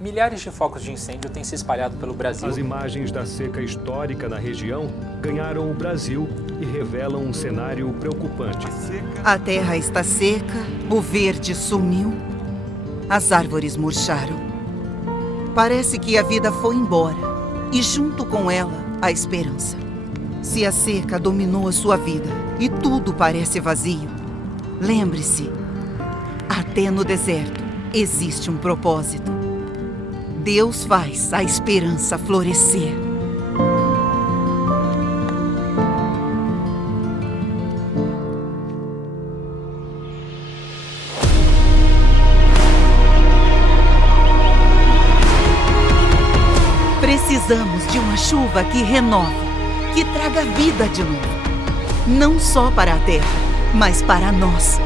Milhares de focos de incêndio têm se espalhado pelo Brasil. As imagens da seca histórica na região ganharam o Brasil e revelam um cenário preocupante. A terra está seca, o verde sumiu, as árvores murcharam. Parece que a vida foi embora e junto com ela, a esperança. Se a seca dominou a sua vida e tudo parece vazio, lembre-se, até no deserto existe um propósito. Deus faz a esperança florescer. Precisamos de uma chuva que renove, que traga vida de novo. Não só para a terra, mas para nós.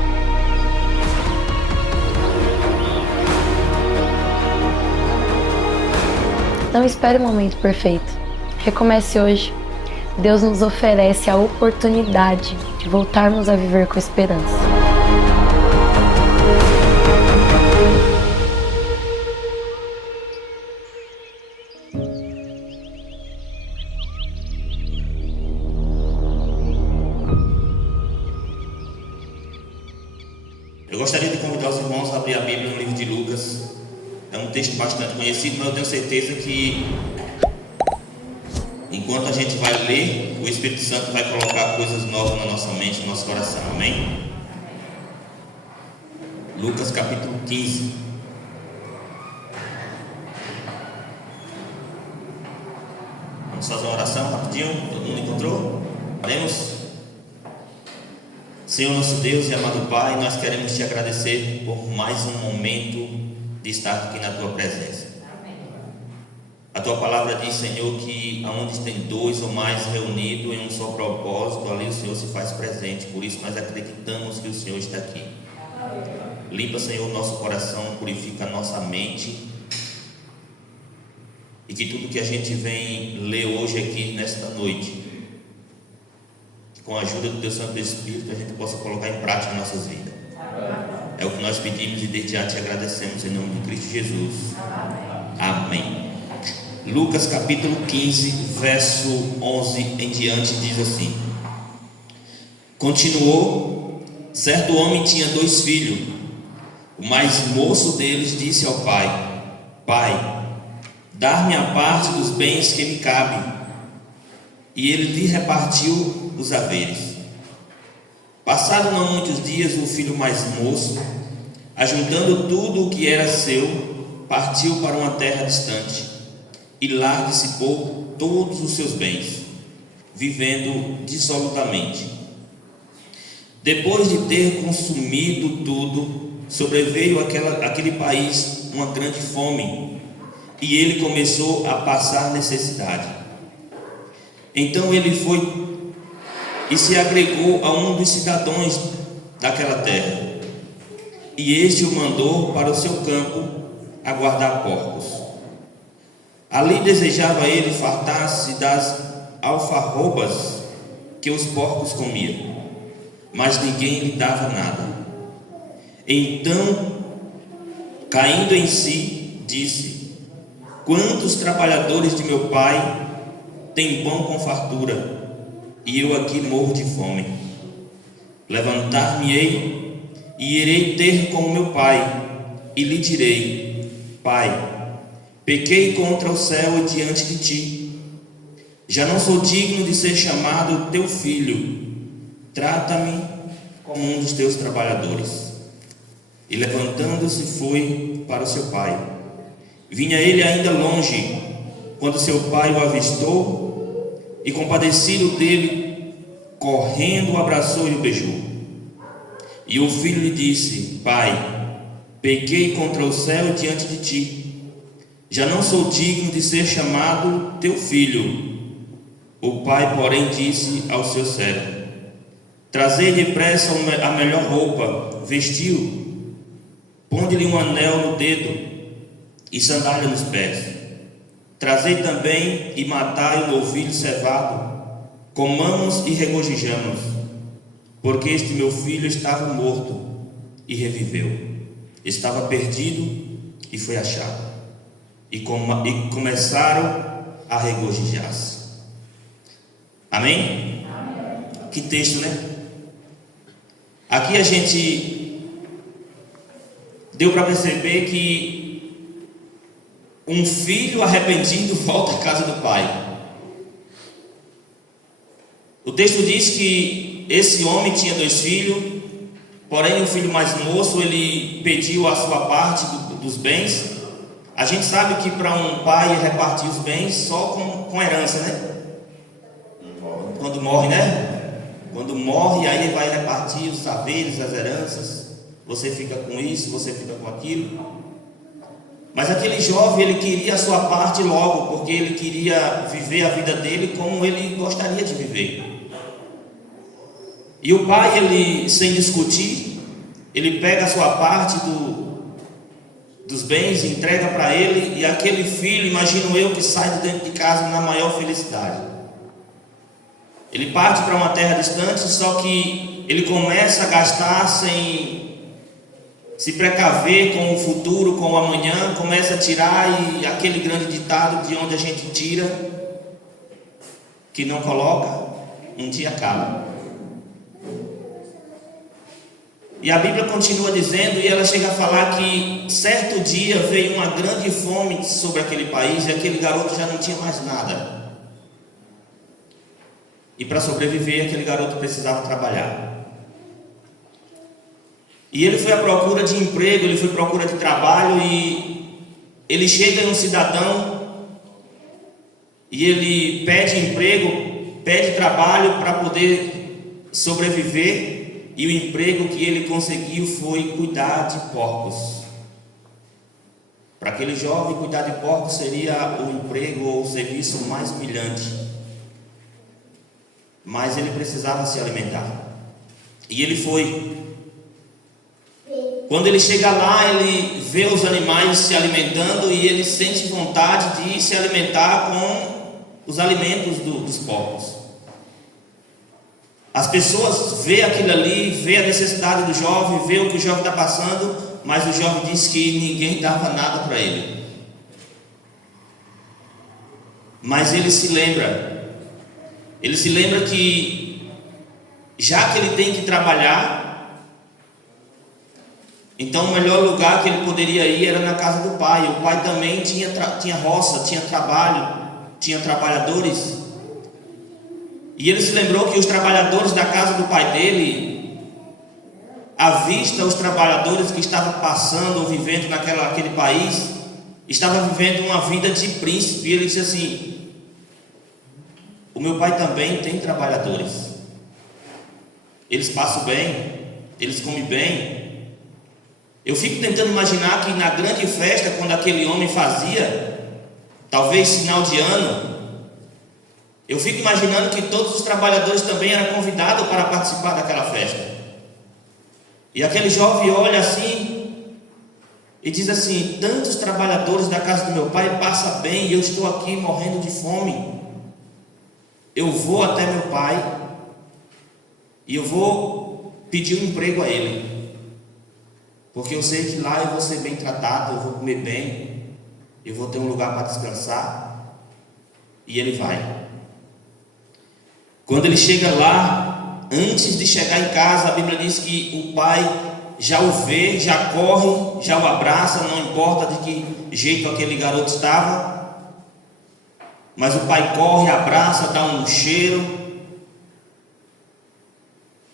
Não espere o momento perfeito. Recomece hoje. Deus nos oferece a oportunidade de voltarmos a viver com esperança. Eu gostaria de convidar os irmãos a abrir a Bíblia no livro de Lucas. É um texto bastante conhecido, mas eu tenho certeza que enquanto a gente vai ler, o Espírito Santo vai colocar coisas novas na nossa mente, no nosso coração. Amém? Lucas capítulo 15. Vamos fazer uma oração rapidinho. Todo mundo encontrou? Oremos. Senhor nosso Deus e amado Pai, nós queremos te agradecer por mais um momento de estar aqui na tua presença. Amém. A tua palavra diz, Senhor, que aonde tem dois ou mais reunidos em um só propósito, ali o Senhor se faz presente. Por isso nós acreditamos que o Senhor está aqui. Amém. Limpa, Senhor, o nosso coração, purifica a nossa mente, e que tudo que a gente vem ler hoje aqui nesta noite, com a ajuda do teu Santo Espírito, a gente possa colocar em prática em nossas vidas. É o que nós pedimos e desde já te agradecemos em nome de Cristo Jesus. Amém. Lucas capítulo 15, verso 11 em diante diz assim: Continuou, certo homem tinha 2 filhos. O mais moço deles disse ao pai: Pai, dar-me a parte dos bens que me cabem. E ele lhe repartiu os haveres. Passado não muitos dias, o filho mais moço, ajuntando tudo o que era seu, partiu para uma terra distante e lá dissipou todos os seus bens, vivendo dissolutamente. Depois de ter consumido tudo, sobreveio àquele país uma grande fome e ele começou a passar necessidade. Então ele foi e se agregou a um dos cidadãos daquela terra, e este o mandou para o seu campo a guardar porcos. Ali desejava ele fartar-se das alfarrobas que os porcos comiam, mas ninguém lhe dava nada. Então, caindo em si, disse: Quantos trabalhadores de meu pai têm pão com fartura, e eu aqui morro de fome. Levantar-me-ei e irei ter com meu pai, e lhe direi: Pai, pequei contra o céu e diante de ti. Já não sou digno de ser chamado teu filho. Trata-me como um dos teus trabalhadores. E levantando-se foi para o seu pai. Vinha ele ainda longe, quando seu pai o avistou, e compadecido dele, correndo o abraçou e o beijou. E o filho lhe disse: Pai, pequei contra o céu e diante de ti. Já não sou digno de ser chamado teu filho. O pai, porém, disse ao seu servo: Trazei depressa a melhor roupa, vestiu, ponde-lhe um anel no dedo e sandália nos pés. Trazei também e matai o novilho cevado, comamos e regozijamos, porque este meu filho estava morto e reviveu, estava perdido e foi achado. e começaram a regozijar-se. Amém? Que texto, né? Aqui a gente deu para perceber que um filho arrependido volta à casa do pai. O texto diz que esse homem tinha 2 filhos, porém o filho mais moço, ele pediu a sua parte dos bens. A gente sabe que para um pai repartir os bens só com herança, né? Quando morre, né? Quando morre, aí ele vai repartir os saberes, as heranças. Você fica com isso, você fica com aquilo. Mas aquele jovem, ele queria a sua parte logo, porque ele queria viver a vida dele como ele gostaria de viver. E o pai, ele, sem discutir, ele pega a sua parte dos bens, entrega para ele, e aquele filho, imagino eu, que sai de dentro de casa na maior felicidade. Ele parte para uma terra distante, só que ele começa a gastar sem se precaver com o futuro, com o amanhã, começa a tirar, e aquele grande ditado de onde a gente tira, que não coloca, um dia acaba. E a Bíblia continua dizendo, e ela chega a falar que certo dia veio uma grande fome sobre aquele país, e aquele garoto já não tinha mais nada. E para sobreviver, aquele garoto precisava trabalhar. E ele foi à procura de emprego, ele foi à procura de trabalho, e ele chega em um cidadão, e ele pede emprego, pede trabalho para poder sobreviver. E o emprego que ele conseguiu foi cuidar de porcos. Para aquele jovem, cuidar de porcos seria o emprego ou o serviço mais humilhante. Mas ele precisava se alimentar. E ele foi. Quando ele chega lá, ele vê os animais se alimentando e ele sente vontade de se alimentar com os alimentos dos porcos. As pessoas vê aquilo ali, vê a necessidade do jovem, vê o que o jovem está passando, mas o jovem diz que ninguém dava nada para ele. Mas ele se lembra que já que ele tem que trabalhar, então o melhor lugar que ele poderia ir era na casa do pai. O pai também tinha roça, tinha trabalho, tinha trabalhadores. E ele se lembrou que os trabalhadores da casa do pai dele, à vista os trabalhadores que estavam passando ou vivendo naquele país, estavam vivendo uma vida de príncipe. E ele disse assim: o meu pai também tem trabalhadores, eles passam bem, eles comem bem. Eu fico tentando imaginar que na grande festa, quando aquele homem fazia, talvez final de ano, eu fico imaginando que todos os trabalhadores também eram convidados para participar daquela festa. E aquele jovem olha assim e diz assim: tantos trabalhadores da casa do meu pai passam bem e eu estou aqui morrendo de fome. Eu vou até meu pai e eu vou pedir um emprego a ele, porque eu sei que lá eu vou ser bem tratado, eu vou comer bem, eu vou ter um lugar para descansar. E ele vai. Quando ele chega lá, antes de chegar em casa, a Bíblia diz que o pai já o vê, já corre, já o abraça, não importa de que jeito aquele garoto estava, mas o pai corre, abraça, dá um cheiro.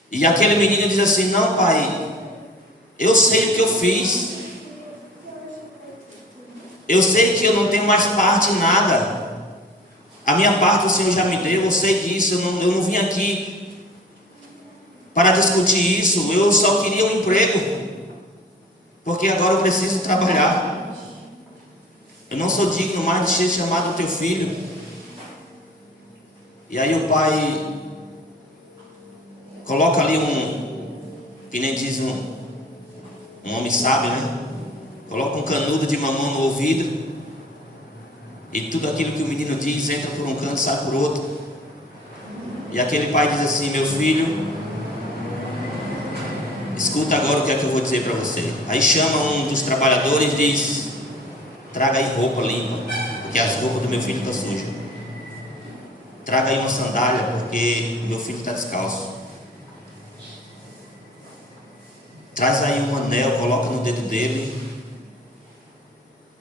E aquele menino diz assim: não, pai, eu sei o que eu fiz, eu sei que eu não tenho mais parte em nada. A minha parte o Senhor já me deu, eu sei disso, eu não vim aqui para discutir isso, eu só queria um emprego, porque agora eu preciso trabalhar. Eu não sou digno mais de ser chamado teu filho. E aí o pai coloca ali que nem diz um homem sábio, né? Coloca um canudo de mamão no ouvido, e tudo aquilo que o menino diz entra por um canto, sai por outro. E aquele pai diz assim: meu filho, escuta agora o que é que eu vou dizer para você. Aí chama um dos trabalhadores e diz: traga aí roupa limpa, porque as roupas do meu filho estão sujas. Traga aí uma sandália, porque meu filho está descalço. Traz aí um anel, coloca no dedo dele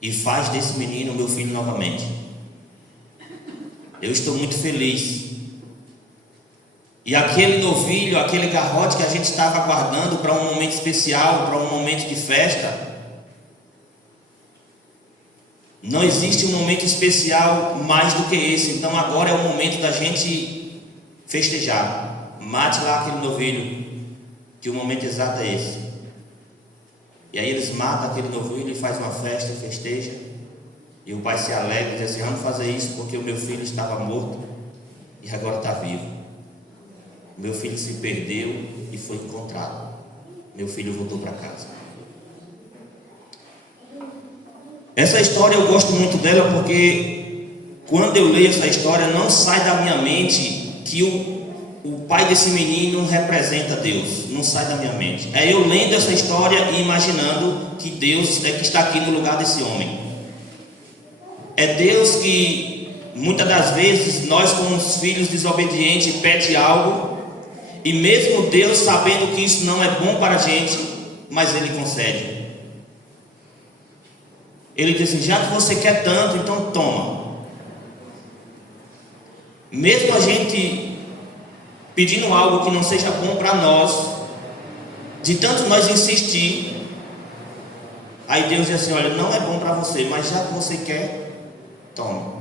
e faz desse menino meu filho novamente. Eu estou muito feliz. E aquele novilho, aquele garrote que a gente estava aguardando para um momento especial, para um momento de festa, não existe um momento especial mais do que esse. Então agora é o momento da gente festejar. Mate lá aquele novilho, que o momento exato é esse. E aí eles matam aquele novilho e faz uma festa, festeja. E o pai se alegra e diz assim: vamos fazer isso porque o meu filho estava morto e agora está vivo. Meu filho se perdeu e foi encontrado. Meu filho voltou para casa. Essa história eu gosto muito dela porque quando eu leio essa história não sai da minha mente que o pai desse menino representa Deus. Não sai da minha mente. É eu lendo essa história e imaginando que Deus é que está aqui no lugar desse homem. É Deus que muitas das vezes nós, como os filhos desobedientes, pede algo. E mesmo Deus sabendo que isso não é bom para a gente, mas Ele concede. Ele diz assim: já que você quer tanto, então toma. Mesmo a gente pedindo algo que não seja bom para nós, de tanto nós insistir, aí Deus diz assim: olha, não é bom para você, mas já que você quer, toma.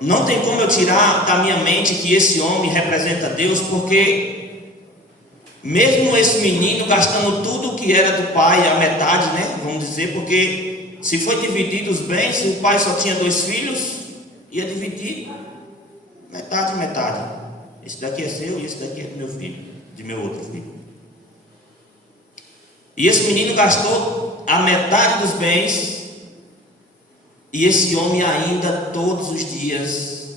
Não tem como eu tirar da minha mente que esse homem representa Deus, porque mesmo esse menino gastando tudo o que era do pai, a metade, né? Vamos dizer, porque se foi dividido os bens, se o pai só tinha 2 filhos, ia dividir metade, metade. Esse daqui é seu e esse daqui é do meu filho, de meu outro filho. E esse menino gastou a metade dos bens. E esse homem ainda todos os dias,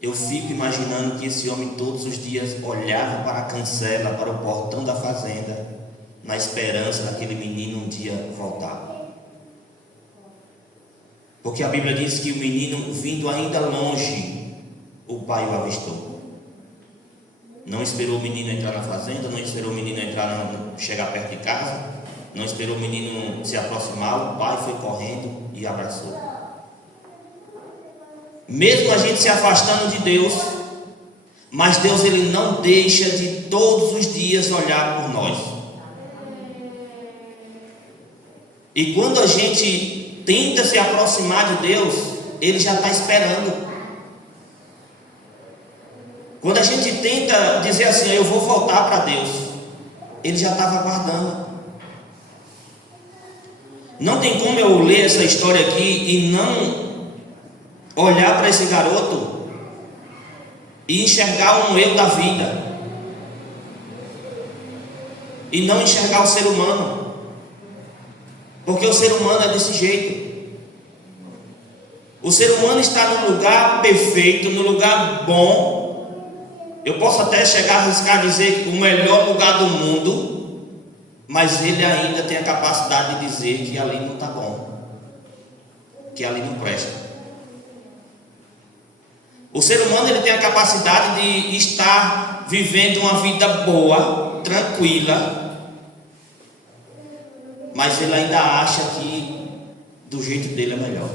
eu fico imaginando que esse homem todos os dias olhava para a cancela, para o portão da fazenda, na esperança daquele menino um dia voltar. Porque a Bíblia diz que o menino, vindo ainda longe, o pai o avistou. Não esperou o menino entrar na fazenda, não esperou o menino chegar perto de casa, não esperou o menino se aproximar, o pai foi correndo e abraçou. Mesmo a gente se afastando de Deus, mas Deus ele não deixa de todos os dias olhar por nós. E quando a gente tenta se aproximar de Deus, Ele já está esperando. Quando a gente tenta dizer assim: eu vou voltar para Deus, Ele já estava aguardando. Não tem como eu ler essa história aqui e não olhar para esse garoto e enxergar um eu da vida, e não enxergar o ser humano, porque o ser humano é desse jeito. O ser humano está no lugar perfeito, no lugar bom. Eu posso até chegar a arriscar dizer que o melhor lugar do mundo, mas ele ainda tem a capacidade de dizer que ali não está bom, que ali não presta. O ser humano ele tem a capacidade de estar vivendo uma vida boa, tranquila, mas ele ainda acha que do jeito dele é melhor.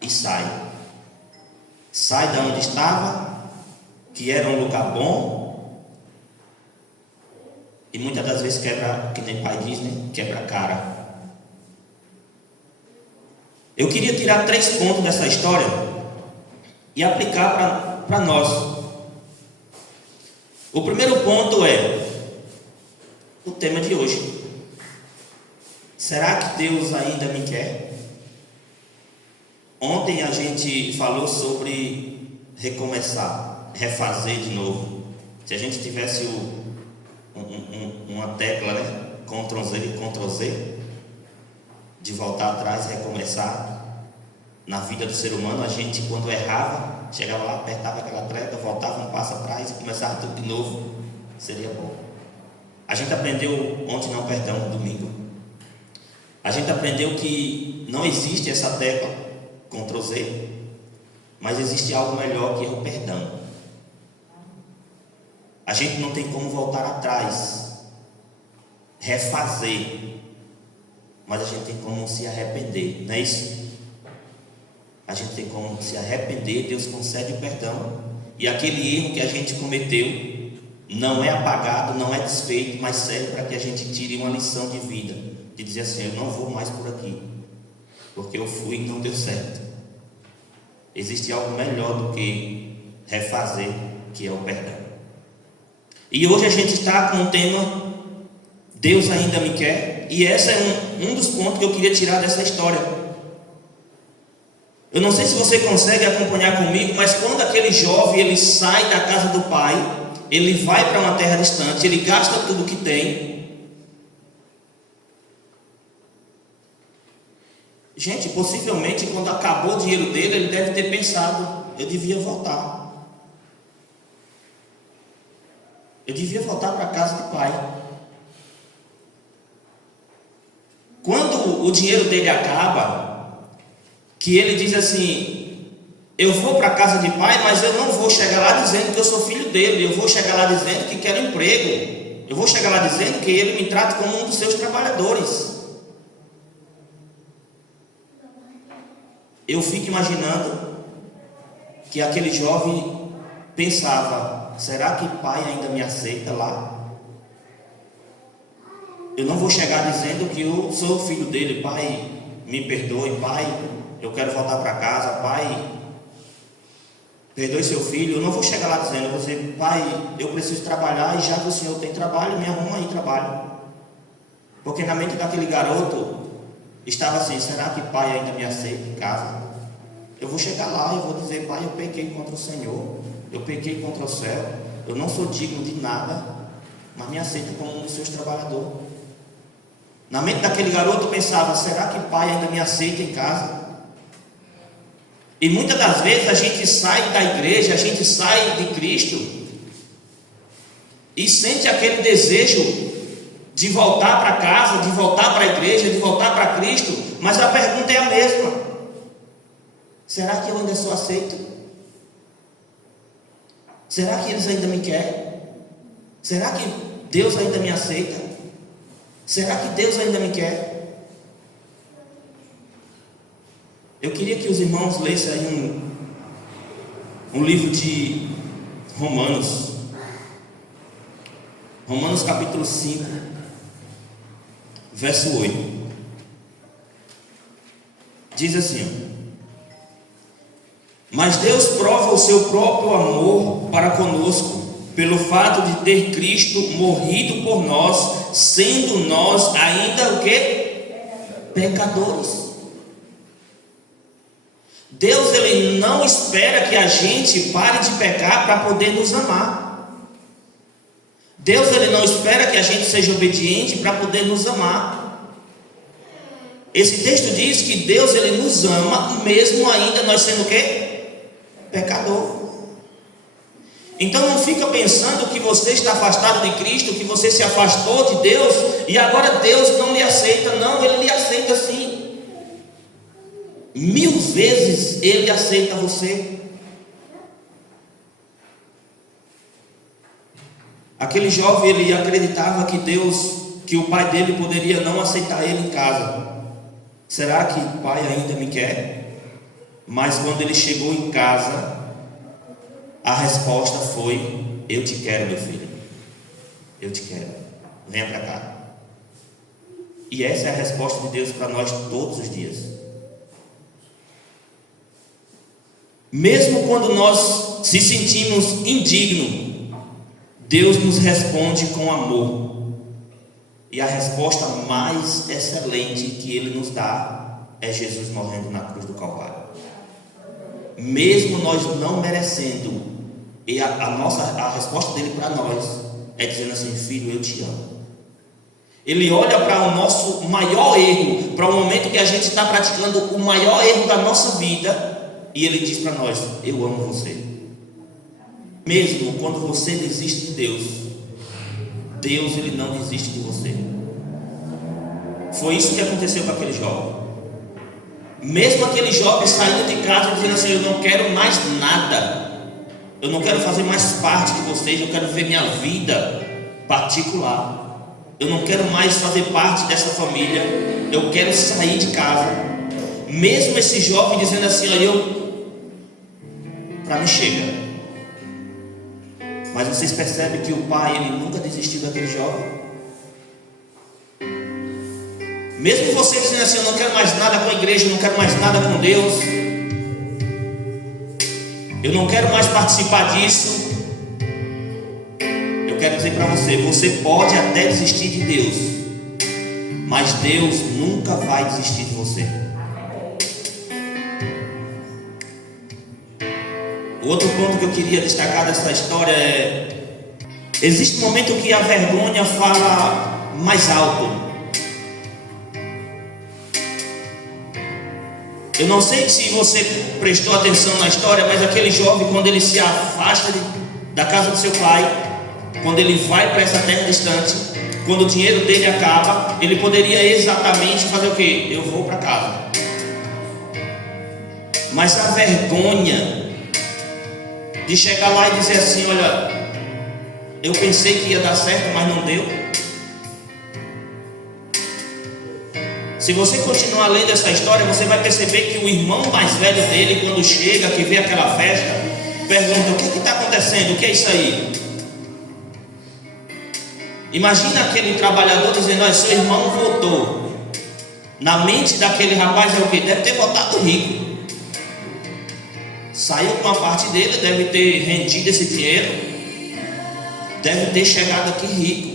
E sai de onde estava, que era um lugar bom, e muitas das vezes quebra, que nem pai diz, né? Quebra a cara. Eu queria tirar 3 pontos dessa história e aplicar para nós. O primeiro ponto é o tema de hoje. Será que Deus ainda me quer? Ontem a gente falou sobre recomeçar, refazer de novo. Se a gente tivesse uma tecla, né? Ctrl-Z e Ctrl-Z, de voltar atrás e recomeçar. Na vida do ser humano, a gente quando errava, chegava lá, apertava aquela tecla, voltava um passo atrás e começava tudo de novo. Seria bom. A gente aprendeu ontem, não, perdão, domingo. A gente aprendeu que não existe essa tecla, Ctrl Z, mas existe algo melhor que é o perdão. A gente não tem como voltar atrás, refazer, mas a gente tem como se arrepender, não é isso? A gente tem como se arrepender, Deus concede o perdão, e aquele erro que a gente cometeu não é apagado, não é desfeito, mas serve para que a gente tire uma lição de vida, de dizer assim: eu não vou mais por aqui, porque eu fui e não deu certo. Existe algo melhor do que refazer, que é o perdão. E hoje a gente está com o tema Deus ainda me quer, e esse é um dos pontos que eu queria tirar dessa história. Eu não sei se você consegue acompanhar comigo, mas quando aquele jovem ele sai da casa do pai, ele vai para uma terra distante, ele gasta tudo que tem. Gente, possivelmente quando acabou o dinheiro dele, ele deve ter pensado: eu devia voltar. Eu devia voltar para a casa do pai. Quando o dinheiro dele acaba, que ele diz assim: eu vou para a casa de pai, mas eu não vou chegar lá dizendo que eu sou filho dele. Eu vou chegar lá dizendo que quero emprego. Eu vou chegar lá dizendo que ele me trata como um dos seus trabalhadores. Eu fico imaginando que aquele jovem pensava: será que pai ainda me aceita lá? Eu não vou chegar dizendo que eu sou filho dele. Pai, me perdoe. Pai, eu quero voltar para casa. Pai, perdoe seu filho. Eu não vou chegar lá dizendo: eu vou dizer: pai, eu preciso trabalhar, e já que o senhor tem trabalho, me arruma aí trabalho. Porque na mente daquele garoto estava assim: será que pai ainda me aceita em casa? Eu vou chegar lá e vou dizer: pai, eu pequei contra o Senhor, eu pequei contra o céu, eu não sou digno de nada, mas me aceita como um dos seus trabalhadores. Na mente daquele garoto pensava: será que pai ainda me aceita em casa? E muitas das vezes a gente sai da igreja, a gente sai de Cristo e sente aquele desejo de voltar para casa, de voltar para a igreja, de voltar para Cristo, mas a pergunta é a mesma: será que eu ainda sou aceito? Será que eles ainda me querem? Será que Deus ainda me aceita? Será que Deus ainda me quer? Eu queria que os irmãos lessem aí um livro de Romanos. Romanos capítulo 5, verso 8. Diz assim: mas Deus prova o seu próprio amor para conosco, pelo fato de ter Cristo morrido por nós, sendo nós ainda o quê? Pecadores. Deus, ele não espera que a gente pare de pecar para poder nos amar. Deus, ele não espera que a gente seja obediente para poder nos amar. Esse texto diz que Deus, ele nos ama mesmo ainda nós sendo o quê? Pecador. Então não fica pensando que você está afastado de Cristo, que você se afastou de Deus e agora Deus não lhe aceita. Não, ele lhe aceita sim. 1000 vezes ele aceita você. Aquele jovem, ele acreditava que que o pai dele poderia não aceitar ele em casa. Será que o pai ainda me quer? Mas quando ele chegou em casa, a resposta foi: eu te quero, meu filho, eu te quero, venha para cá. E essa é a resposta de Deus para nós todos os dias. Mesmo quando nós se sentimos indignos, Deus nos responde com amor. E a resposta mais excelente que Ele nos dá é Jesus morrendo na cruz do Calvário. Mesmo nós não merecendo, e a resposta dele para nós é dizendo assim: filho, eu te amo. Ele olha para o nosso maior erro, para o momento que a gente está praticando o maior erro da nossa vida, e ele diz para nós: eu amo você. Mesmo quando você desiste de Deus, Deus, ele não desiste de você. Foi isso que aconteceu com aquele jovem. Mesmo aquele jovem saindo de casa dizendo assim: eu não quero mais nada, eu não quero fazer mais parte de vocês, eu quero ver minha vida particular, eu não quero mais fazer parte dessa família, eu quero sair de casa. Mesmo esse jovem dizendo assim: para mim chega. Mas vocês percebem que o pai, ele nunca desistiu daquele jovem. Mesmo você dizendo assim: eu não quero mais nada com a igreja, eu não quero mais nada com Deus, eu não quero mais participar disso, eu quero dizer para você: você pode até desistir de Deus, mas Deus nunca vai desistir de você. O outro ponto que eu queria destacar dessa história é: existe um momento que a vergonha fala mais alto. Eu não sei se você prestou atenção na história, mas aquele jovem, quando ele se afasta da casa do seu pai, quando ele vai para essa terra distante, quando o dinheiro dele acaba, ele poderia exatamente fazer o quê? Eu vou para casa. Mas a vergonha de chegar lá e dizer assim: olha, eu pensei que ia dar certo, mas não deu. Se você continuar lendo essa história, você vai perceber que o irmão mais velho dele, quando chega, que vê aquela festa, pergunta: o que está acontecendo? O que é isso aí? Imagina aquele trabalhador dizendo: olha, seu irmão voltou. Na mente daquele rapaz é o que? Deve ter voltado rico. Saiu com uma parte dele, deve ter rendido esse dinheiro, deve ter chegado aqui rico.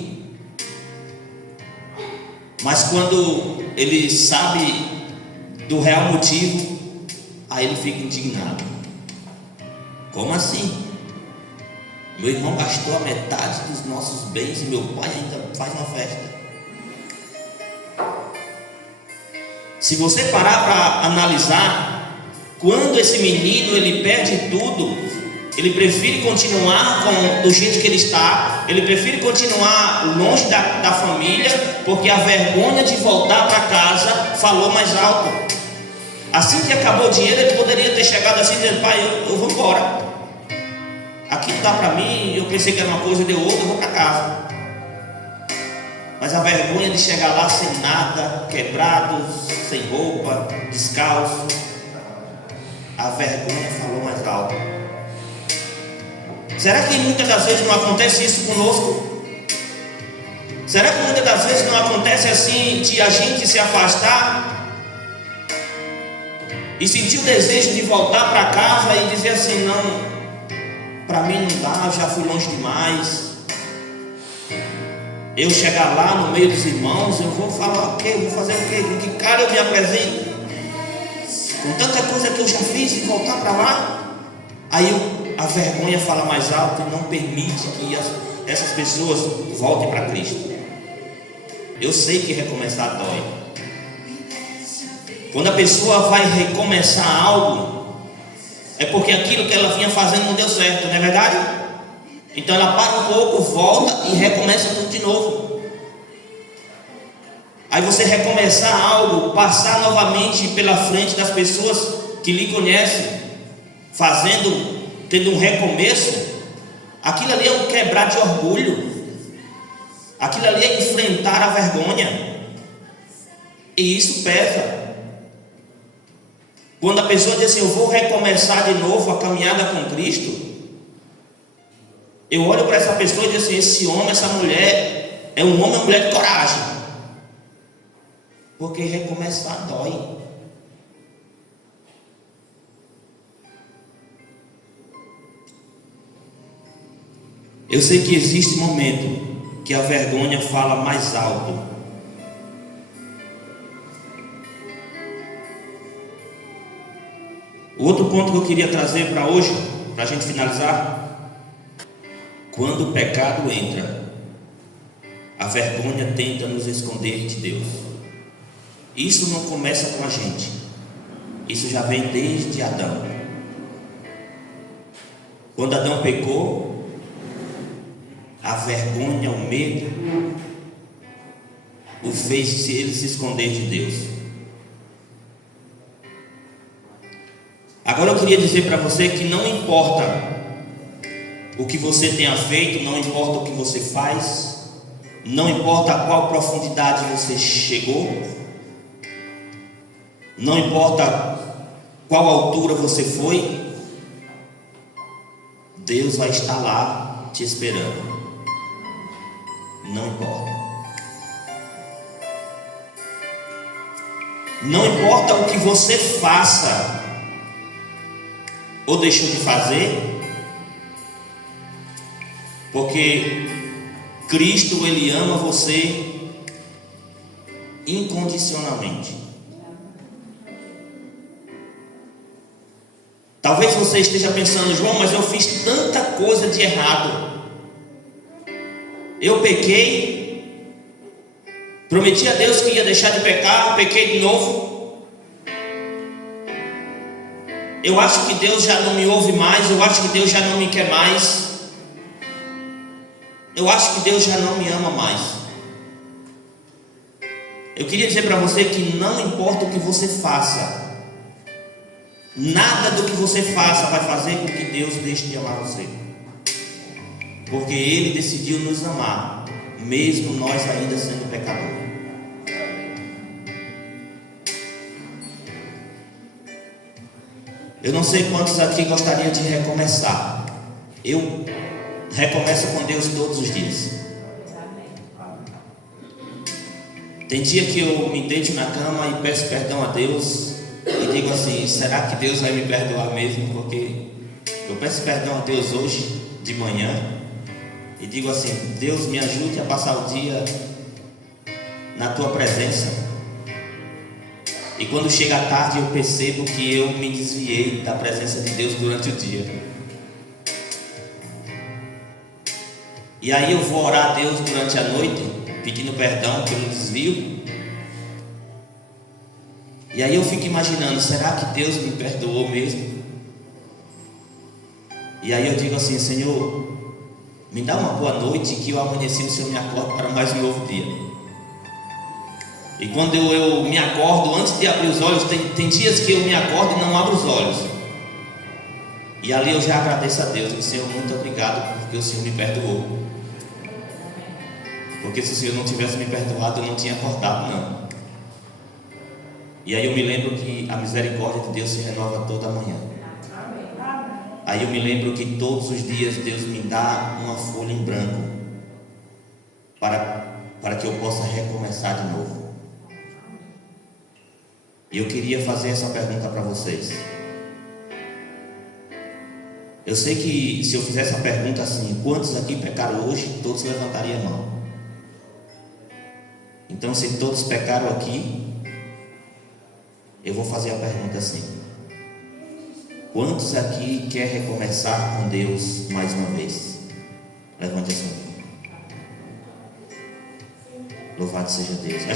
Mas quando ele sabe do real motivo, aí ele fica indignado. Como assim? Meu irmão gastou a metade dos nossos bens e meu pai ainda faz uma festa. Se você parar para analisar, quando esse menino ele perde tudo, ele prefere continuar do jeito que ele está, ele prefere continuar longe da família, porque a vergonha de voltar para casa falou mais alto. Assim que acabou o dinheiro, ele poderia ter chegado assim dizendo: pai, eu vou embora, aqui não dá para mim, eu pensei que era uma coisa, deu outra, eu vou para casa. Mas a vergonha de chegar lá sem nada, quebrado, sem roupa, descalço, a vergonha falou mais alto. Será que muitas das vezes não acontece isso conosco? Será que muitas das vezes não acontece assim, de a gente se afastar e sentir o desejo de voltar para casa e dizer assim: não, para mim não dá, eu já fui longe demais. Eu chegar lá no meio dos irmãos, eu vou falar o quê? Eu vou fazer o quê? Com que cara eu me apresento? Com tanta coisa que eu já fiz e voltar para lá? Aí a vergonha fala mais alto e não permite que essas pessoas voltem para Cristo. Eu sei que recomeçar dói. Quando a pessoa vai recomeçar algo, é porque aquilo que ela vinha fazendo não deu certo, não é verdade? Então ela para um pouco, volta e recomeça tudo de novo. Aí você recomeçar algo, passar novamente pela frente das pessoas que lhe conhecem, tendo um recomeço, aquilo ali é um quebrar de orgulho, aquilo ali é enfrentar a vergonha, e isso pesa. Quando a pessoa diz assim: eu vou recomeçar de novo a caminhada com Cristo, eu olho para essa pessoa e digo assim: esse homem, essa mulher é um homem ou mulher de coragem, porque recomeçar dói. Eu sei que existe um momento que a vergonha fala mais alto. O outro ponto que eu queria trazer para hoje, para a gente finalizar: quando o pecado entra, a vergonha tenta nos esconder de Deus. Isso não começa com a gente, isso já vem desde Adão. Quando Adão pecou, a vergonha, o medo, o fez ele se esconder de Deus. Agora eu queria dizer para você que não importa o que você tenha feito, não importa o que você faz, não importa a qual profundidade você chegou, não importa qual altura você foi, Deus vai estar lá te esperando. Não importa. Não importa o que você faça ou deixou de fazer, porque Cristo, Ele ama você incondicionalmente. Talvez você esteja pensando: João, mas eu fiz tanta coisa de errado. Eu pequei, prometi a Deus que ia deixar de pecar, pequei de novo. Eu acho que Deus já não me ouve mais, eu acho que Deus já não me quer mais. Eu acho que Deus já não me ama mais. Eu queria dizer para você que não importa o que você faça, nada do que você faça vai fazer com que Deus deixe de amar você. Porque Ele decidiu nos amar, mesmo nós ainda sendo pecadores. Eu não sei quantos aqui gostariam de recomeçar. Eu recomeço com Deus todos os dias. Tem dia que eu me deito na cama e peço perdão a Deus e digo assim: será que Deus vai me perdoar mesmo? Porque eu peço perdão a Deus hoje de manhã e digo assim: Deus, me ajude a passar o dia na tua presença. E quando chega a tarde eu percebo que eu me desviei da presença de Deus durante o dia. E aí eu vou orar a Deus durante a noite, pedindo perdão pelo desvio. E aí eu fico imaginando: será que Deus me perdoou mesmo? E aí eu digo assim: Senhor, me dá uma boa noite, que eu amanheci, o Senhor me acorde para mais um novo dia. E quando eu me acordo, antes de abrir os olhos, tem dias que eu me acordo e não abro os olhos. E ali eu já agradeço a Deus, digo: Senhor, muito obrigado, porque o Senhor me perdoou. Porque se o Senhor não tivesse me perdoado, eu não tinha acordado, não. E aí eu me lembro que a misericórdia de Deus se renova toda manhã. Aí eu me lembro que todos os dias Deus me dá uma folha em branco para que eu possa recomeçar de novo. E eu queria fazer essa pergunta para vocês. Eu sei que se eu fizesse a pergunta assim: quantos aqui pecaram hoje? Todos levantariam a mão. Então, se todos pecaram aqui, eu vou fazer a pergunta assim: quantos aqui quer recomeçar com Deus mais uma vez? Levante a sua mão. Louvado seja Deus.